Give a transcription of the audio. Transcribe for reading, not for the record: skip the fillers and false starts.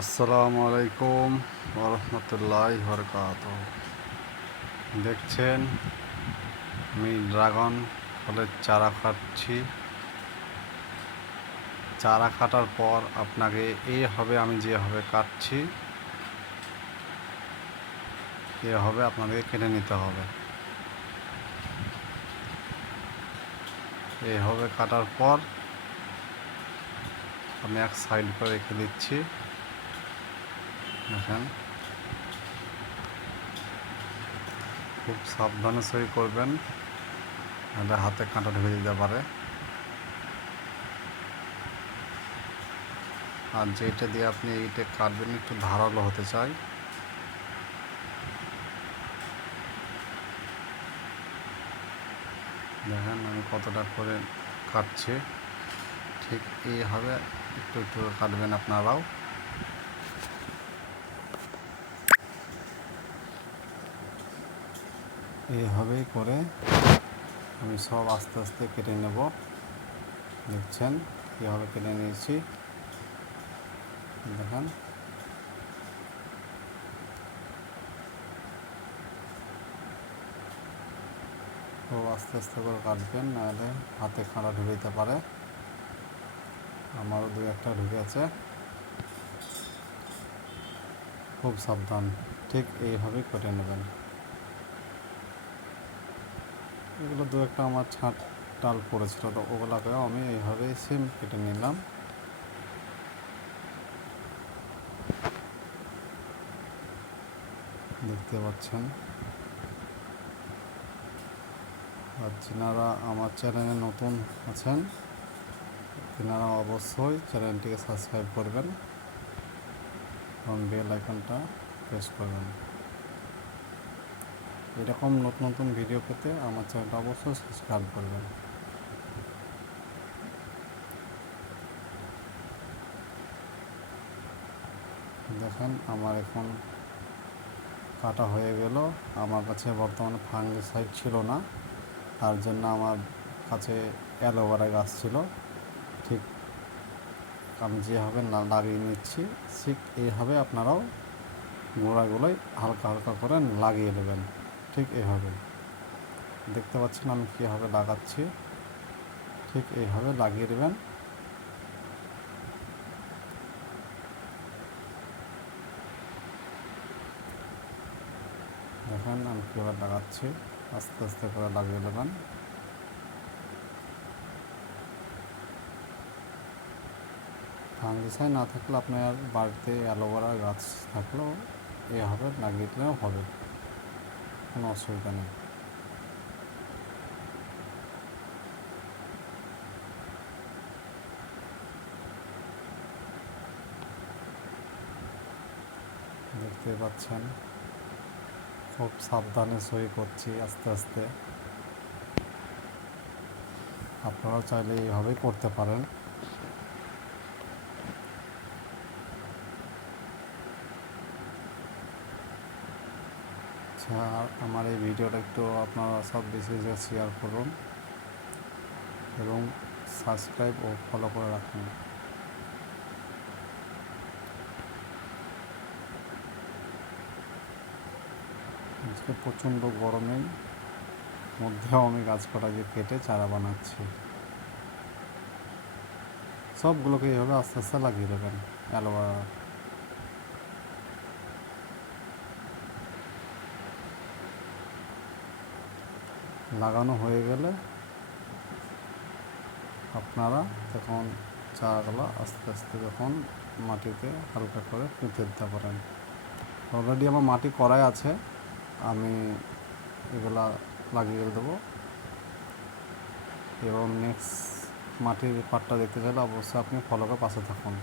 আসসালামু আলাইকুম ওরহমতুল্লাহি বারাকাতুহু। দেখছেন আমি ড্রাগন ফলের চারা কাটছি। চারা কাটার পর আপনাকে এইভাবে আমি যেভাবে কাটছি এভাবে আপনাদের কেটে নিতে হবে। এইভাবে কাটার পর আমি এক সাইড করে রেখে দিচ্ছি। দেখেন, খুব সাবধানে সই করবেন, নাহলে হাতে কাঁটা ঢুকে দিতে পারে। আর যেটা দিয়ে আপনি এইটা কাটবেন একটু ধারালো হতে চাই। দেখেন আমি কতটা করে কাটছি, ঠিক এইভাবে একটু একটু কাটবেন আপনারাও। এইভাবেই করে আমি সব আস্তে আস্তে কেটে নেব। দেখছেন কীভাবে কেটে নিয়েছি। দেখেন, খুব আস্তে আস্তে করে কাটবেন, নাহলে হাতে কাঁটা ঢুকে দিতে পারে। আমারও দু একটা ঢুকেছে। খুব সাবধান, ঠিক এইভাবেই কেটে নেবেন। এগুলো দু একটা আমার ছাঁট টাল পড়েছিল, তো ওগুলোকেও আমি এইভাবেই সেম কেটে নিলাম। দেখতে পাচ্ছেন। আর যারা আমার চ্যানেলে নতুন আছেন তেনারা অবশ্যই চ্যানেলটিকে সাবস্ক্রাইব করবেন এবং বেল আইকনটা প্রেস করবেন। এরকম নতুন নতুন ভিডিও পেতে আমার চ্যানেলটা অবশ্যই সাবস্ক্রাইব করবেন। দেখেন আমার এখন কাটা হয়ে গেল। আমার কাছে বর্তমানে ফাঙ্গিসাইড ছিল না, তার জন্য আমার কাছে অ্যালোভেরা গাছ ছিল। ঠিক আমি যেভাবে লাগিয়ে নিচ্ছি ঠিক এইভাবে আপনারাও গোড়াগুলোই হালকা হালকা করে লাগিয়ে নেবেন। ঠিক এইভাবে দেখতে পাচ্ছেন আমি কীভাবে লাগাচ্ছি, ঠিক এইভাবে লাগিয়ে দেবেন। দেখেন আমি কীভাবে লাগাচ্ছি, আস্তে আস্তে করে লাগিয়ে দেবেন। ফাঙ্গিসাইড না থাকলে আপনার বাড়িতে অ্যালোভেরা গাছ থাকলেও এভাবে লাগিয়ে দিলেও হবে, কোনো অসুবিধা নেই। দেখতে পাচ্ছেন খুব সাবধানে সই করছি আস্তে আস্তে। আপনারাও চাইলে এইভাবেই করতে পারেন। আচ্ছা, আমার এই ভিডিওটা একটু আপনারা সব বেশি শেয়ার করুন এবং সাবস্ক্রাইব ও ফলো করে রাখুন। আজকে প্রচণ্ড গরমের মধ্যেও আমি গাছপালা যে কেটে চারা বানাচ্ছি। সবগুলোকে এইভাবে আস্তে আস্তে লাগিয়ে দেবেন অ্যালোভেরা। লাগানো হয়ে গেলে আপনারা তখন চারাগুলো আস্তে আস্তে যখন মাটিতে হালকা করে পুঁতে দিতে পারেন। অলরেডি আমার মাটি করাই আছে, আমি এগুলা লাগিয়ে দেবো। এবং নেক্সট মাটির পাটটা দেখতে চাইলে অবশ্যই আপনি ফলো করে পাশে থাকুন।